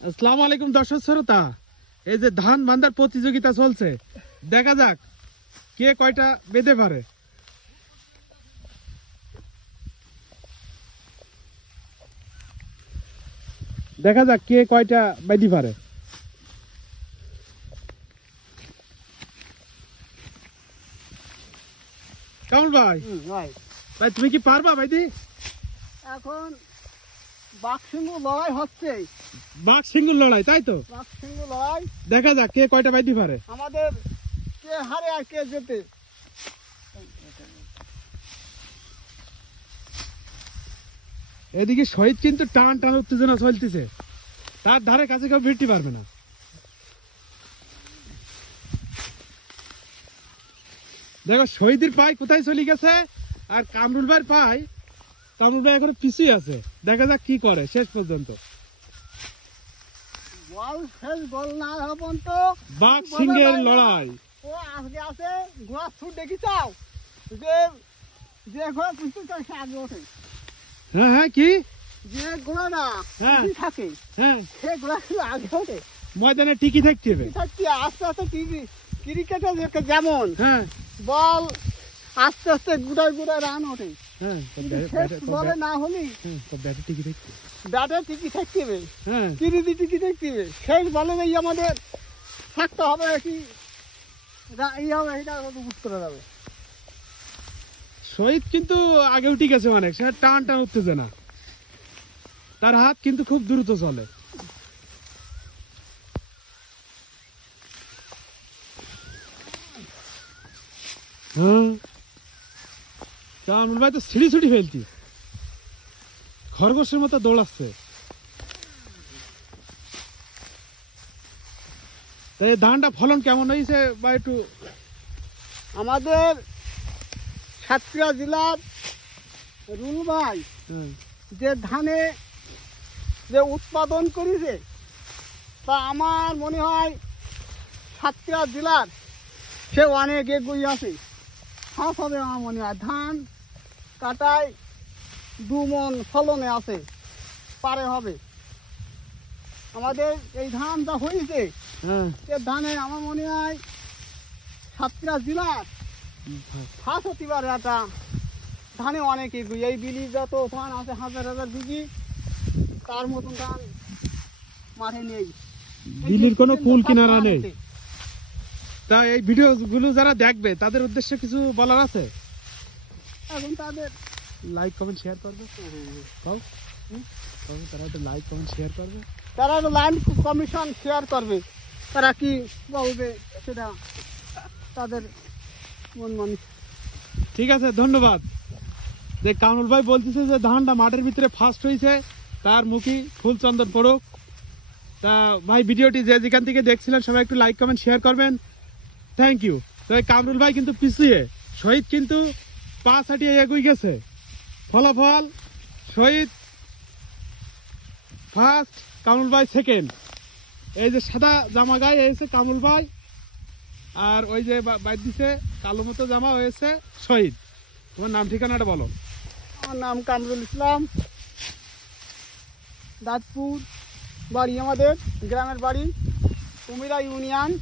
আসসালামু আলাইকুম দর্শক শ্রোতা, এই যে ধান বান্ধার প্রতিযোগিতা চলছে, দেখা যাক কে কয়টা বেঁধে পারে। দেখা যাক কে কয়টা বেঁধে পারে। কামল ভাই, ভাই তুমি কি পারবা ভাইদি? এখন বাঘ সিংহ লড়াই হচ্ছে, বাঘ সিংহের লড়াই, তাই তো? বাঘ সিংহ লড়াই। দেখা যাক কে কয়টা বেঁধে পারে। আমাদের কে হারে আর কে জেতে। এদিকে শহীদ কিন্তু টান টান উত্তেজনা চলতেছে, তার ধারে কাছে কেউ ভিড়তে পারবে না। দেখো শহীদের পায় কোথায় চলে গেছে, আর কামরুল ভাইয়ের পায়, কামরুল ভাই এখন পিছিয়ে আছে। দেখা যাক কি করে শেষ পর্যন্ত। বল শেষ বল না হবন তো বাঘ সিংহের লড়াই। ও আজকে আছে ঘোড়া ছুট দেখি চাও, যে যে ঘোড়া পিছু চাই সে আগে ওঠে। হ্যাঁ হ্যাঁ, কি যে ঘোড়াটা হ্যাঁ থাকে হ্যাঁ, সে ঘোড়া আগে ওঠে। ময়দানে টিকি থাকতে হবে। আস্তে আস্তে ক্রিকেটে যেমন হ্যাঁ বল আস্তে আস্তে গুড়ায় গুড়ায় রান ওঠে, হ্যাঁ, শেষ বলে না হলি ব্যাটে টিকি থাকতে। ব্যাটে টিকি থাকতে হবে, হ্যাঁ কিরিদি টিকি থাকতে হবে। শেষ বলে আমাদের থাকতে হবে কি ই হবে, এটা বুঝ করা যাবে। শহীদ কিন্তু আগেও ঠিক আছে, অনেক সে টান টান উত্তেজনা, তার হাত কিন্তু খুব দ্রুত চলে। হ্যাঁ, কামরুল ভাই তো ছিঁড়ি ছুটি ফেলতি, খরগোশের মতো দৌড়াচ্ছে। তাই ধানটা ফলন কেমন হয়েছে বা একটু? আমাদের সাতক্ষীরা জেলার রুল ভাই যে ধানে যে উৎপাদন করেছে, তা আমার মনে হয় সাতক্ষীরা জেলার সে অনেক এগিয়ে আছে। ফাঁস হবে আমার মনে হয়। ধান কাটায় 2 মণ ফলনে আছে, পারে হবে। আমাদের এই ধান যা হয়েছে, সে ধানে আমার মনে হয় সাতক্ষীরা জেলার ফাঁস হতে পারে। একটা ধানে অনেক এগিয়ে, এই বিলি যত ধান আছে 1000 বিঘি, তার মতন ধান মাঠে নেই, বিলির কোনো কুল কিনারা নেই। তা এই ভিডিও গুলো যারা দেখবে তাদের উদ্দেশ্যে কিছু বলার আছে? এখন তাদের লাইক কমেন্ট শেয়ার করবে, তারা একটু লাইক কমেন্ট শেয়ার করবে, তারা লাইন কমিশন শেয়ার করবে। তারা কি বলবে সেটা তাদের মন মানি। ঠিক আছে, ধন্যবাদ। যে কামরুল ভাই বলতেছে যে ধানটা মাঠের ভিতরে ফার্স্ট হয়েছে, তার মুখী ফুল চন্দন পড়ুক। তা ভাই ভিডিওটি যে যেখান থেকে দেখছিলেন সবাই একটু লাইক কমেন্ট শেয়ার করবেন, থ্যাংক ইউ। তো কামরুল ভাই কিন্তু পিছিয়ে, শহীদ কিন্তু 5 হাঁটিয়ে এগিয়ে গেছে। ফলাফল শহীদ ফার্স্ট, কামরুল ভাই সেকেন্ড। এই যে সাদা জামা গায়ে হয়েছে কামরুল ভাই, আর ওই যে বাইর দিছে কালো মতো জামা হয়েছে শহীদ। তোমার নাম ঠিকানাটা বলো। আমার নাম কামরুল ইসলাম, দাঁতপুর বাড়ি, আমাদের গ্রামের বাড়ি কুমিরা ইউনিয়ন।